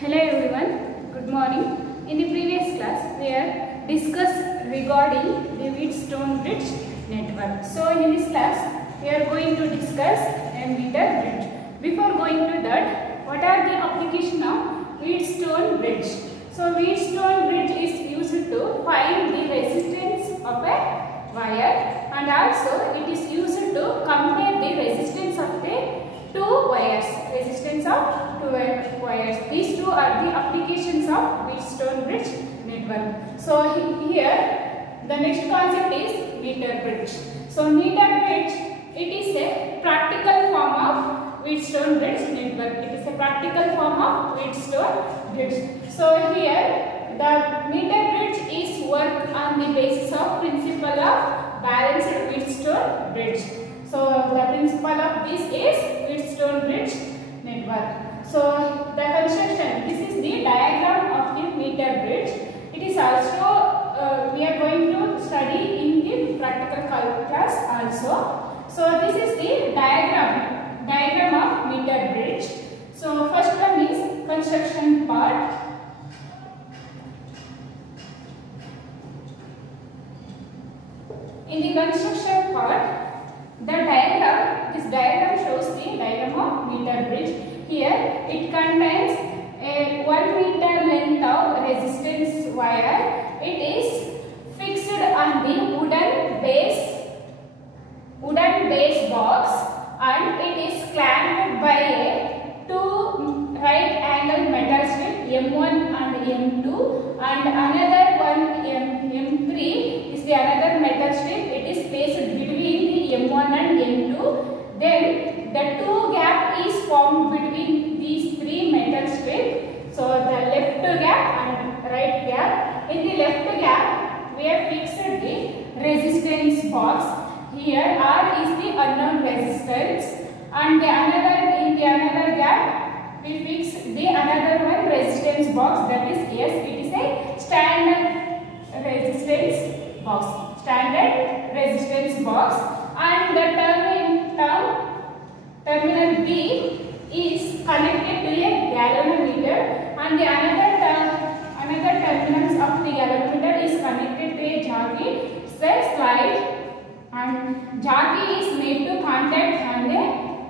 Hello everyone, good morning. In the previous class, we have discussed regarding the Wheatstone Bridge network. So in this class, we are going to discuss a meter bridge. Before going to that, what are the application of Wheatstone Bridge? So Wheatstone Bridge is used to find the resistance of a wire, and also it is used to compare the resistance of the two wires. These two are the applications of Wheatstone Bridge network. So here the next concept is meter bridge. So meter bridge, it is a practical form of Wheatstone Bridge network. It is a practical form of Wheatstone Bridge. So here the meter bridge is work on the basis of principle of balanced Wheatstone Bridge. So the principle of this is Wheatstone Bridge network. So the construction, this is the diagram of the meter bridge. It is also we are going to study in the practical class also. So this is the diagram of meter bridge. So first one is construction part. In the construction part, this diagram shows the diagram of meter bridge. Here it contains a 1 meter length of resistance wire. It is fixed on the wooden base box, and it is clamped by a two right angle metal strip M1 and M2, and another one M3 is the another metal strip. It is placed between the M1 and M2. Then the two gap is formed between these three metal strips. So the left gap and right gap. In the left gap, we have fixed the resistance box. Here R is the unknown resistance, and in the another gap we fix the another one resistance box, that is S. It is a standard resistance box. And the terminal B is connected to a galvanometer, and the another terminals of the galvanometer is connected to a jockey slide, and jockey is made to contact on the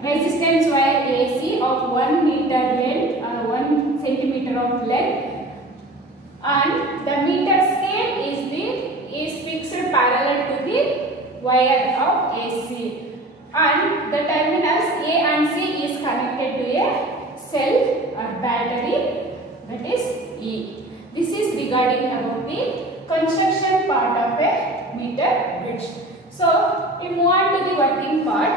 resistance wire AC of 1 meter length or 1 centimeter of length, and the meter scale is fixed parallel to the wire of AC. And the terminals A and C is connected to a cell or battery, that is E. This is regarding about the construction part of a meter bridge. So we move on to the working part.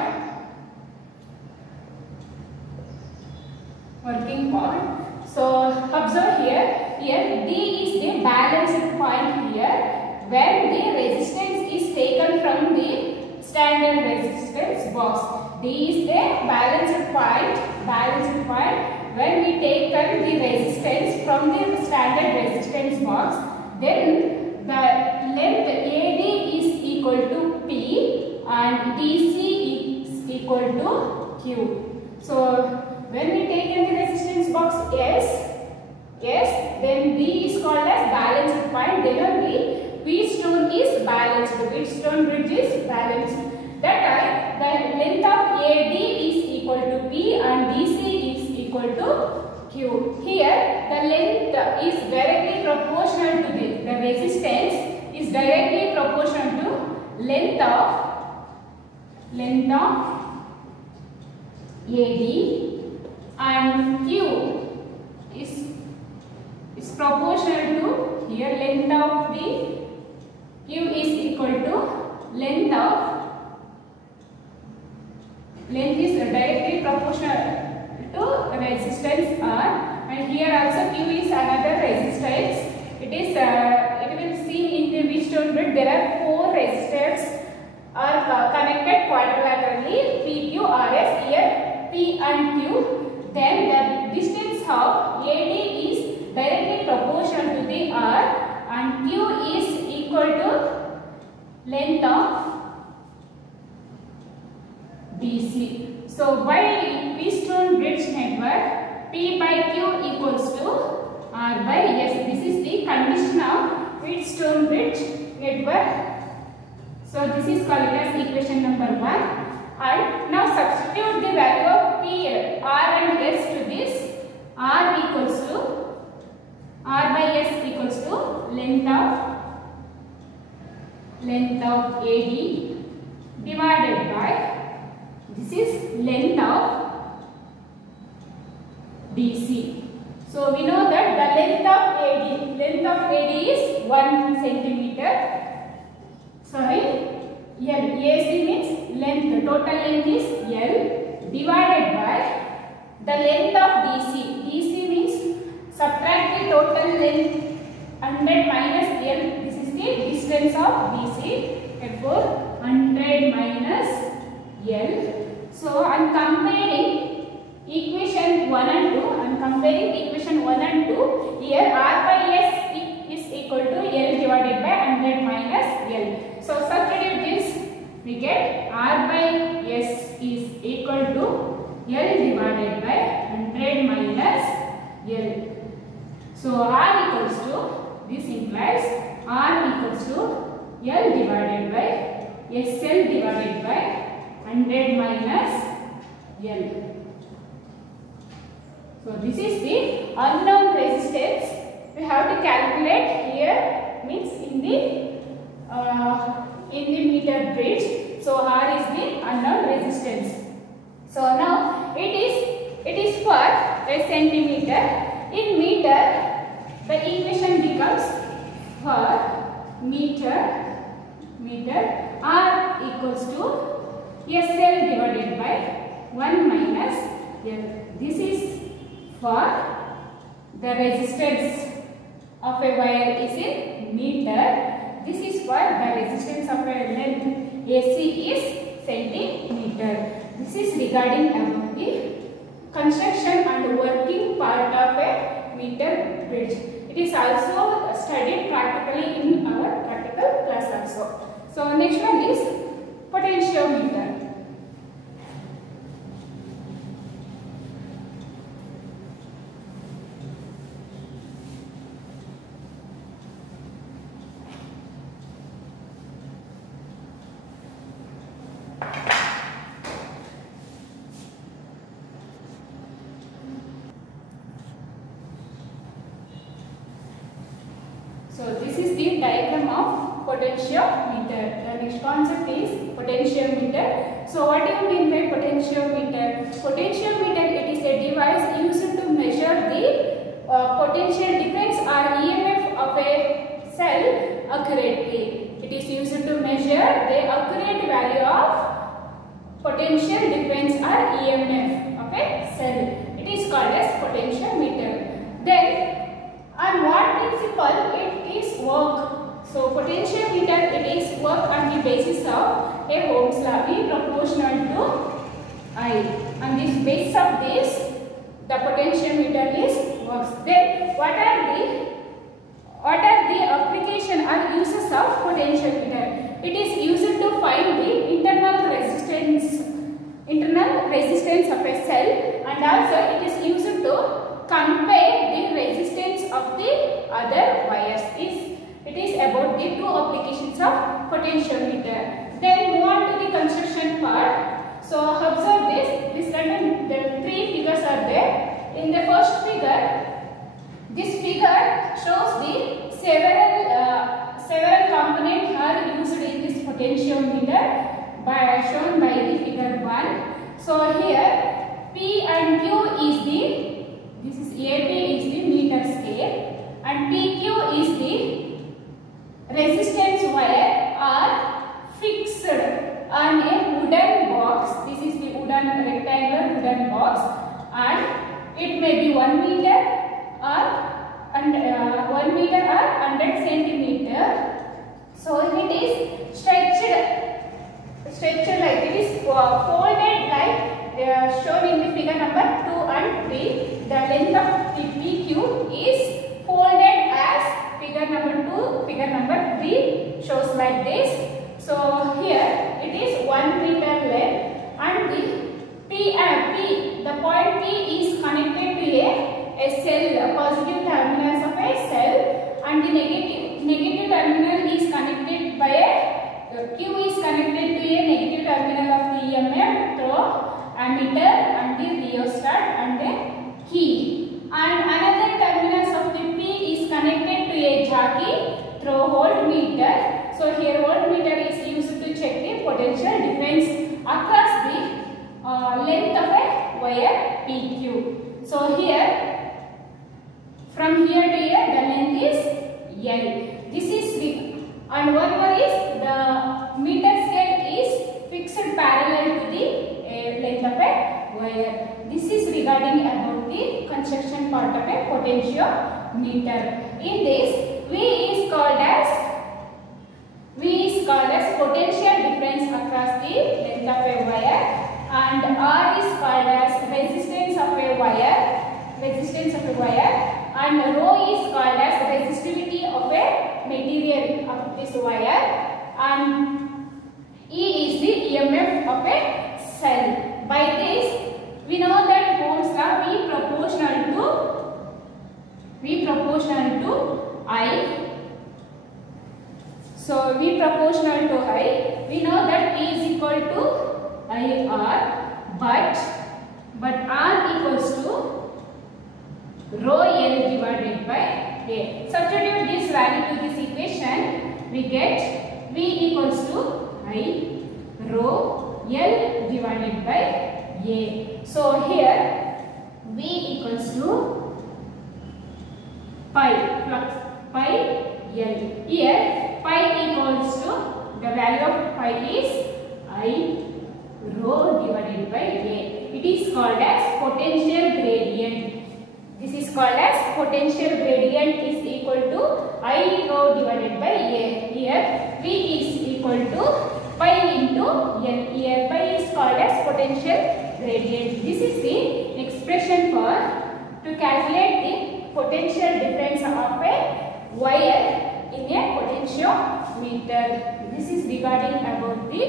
So observe here D is the balanced point here, where the resistance is taken from the standard resistance box. D is the balanced point when we take the resistance from the standard resistance box. Then the length AD is equal to P and DC is equal to Q. So when we take in the resistance box S, then D is called as balanced point. Then only Wheatstone is balanced. Wheatstone bridge is balanced. That the length of AD is equal to P and DC is equal to Q. Here the length is directly proportional to the resistance is directly proportional to length of AD, and Q is proportional to here length of the Q is equal to length is directly proportional to resistance R, and here also Q is another resistance. It will see in the Wheatstone bridge there are 4 resistors are connected quadrilaterally, PQRS. Here P and Q. Then the distance of AD is directly proportional to the R, and Q is equal to length of DC. So by Wheatstone bridge network, P by Q equals to R by S. This is the condition of Wheatstone bridge network. So this is called as equation number 1. And now substitute the value of P, R and S to this. R by S equals to length of AD divided by, this is length of DC. So we know that the length of AD is 1 centimeter. Sorry, L. AC means length. Total length is L divided by the length of DC. DC means subtract the total length 100 minus L. This is the distance of DC. Therefore, 100 minus L. So I am comparing equation 1 and 2. I am comparing equation 1 and 2. Here R by S is equal to L divided by 100 minus L. So substitute this, we get R by S is equal to L divided by 100 minus L. So R equals to, this implies R equals to L divided by SL divided by 100 minus L. So this is the unknown resistance. We have to calculate here, means in the meter bridge. So R is the unknown resistance. So now it is for a centimeter. In meter, the equation becomes for meter R equals to SL divided by 1 minus L. This is for the resistance of a wire is in meter. This is for the resistance of a length. AC is centimeter. This is regarding about the construction and working part of a meter bridge. It is also studied practically in our practical class also. So next one is potentiometer. So this is the diagram of potentiometer. The next concept is potentiometer. So what do you mean by potentiometer? Potentiometer, it is a device used to measure the potential difference or EMF of a cell accurately. It is used to measure the accurate value of potential difference or EMF of a cell. It is called as potentiometer. Then on what principle it is work? So potentiometer, it is work on the basis of a Ohm's law, E proportional to I. On this basis of this, the potentiometer is works. Then what are the application or uses of potentiometer? It is used to find the internal resistance of a cell, and also it is used to compare the resistance of the other wires. It is about the two applications of potentiometer. Then move on to the construction part. So observe this the three figures are there. In the first figure, this figure shows the several components are used in this potentiometer shown by the figure 1. So here P and Q is this is AB is the meter scale and PQ is the resistance wire are fixed on a wooden box. This is the rectangular wooden box, and it may be 1 meter or 100 centimeter. So it is stretched like it is folded like shown in the figure number 2 and 3. The length of the PQ is folded as figure number 2, figure number 3 shows like this. So here it is 1 meter length, and the point P is connected to a a cell, positive terminals of a cell, and the negative terminal is connected by a Q is connected to a negative terminal of the EMF through ammeter and the rheostat and the key, and another terminals of the P is connected to a jockey through voltmeter. So here voltmeter is used to check the potential difference across the length of a wire PQ. So here, from here to here, the length is L. This is the, and one more is the meter scale is fixed parallel to the length of a wire. This is regarding about the construction part of a potentiometer. In this, V is called as potential difference across the length of a wire, and R is called as resistance of a wire, and rho is called as resistivity of a material of this wire, and E is the EMF of a cell. By this, we know that Ohm's law V proportional to I. So V proportional to I, we know that V is equal to IR, but R equals to rho L divided by A. Substitute this value to this equation, we get V equals to I rho L divided by A. So here V equals to pi L. Here pi equals to, the value of pi is I rho divided by A. It is called as potential gradient. This is called as potential gradient is equal to I rho divided by A. Here V is equal to pi into L. Here pi is called as potential gradient. This is the expression to calculate the potential difference of a wire in a potentiometer. This is regarding about the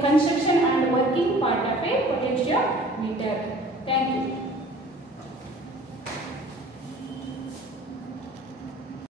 construction and working part of a potentiometer. Thank you.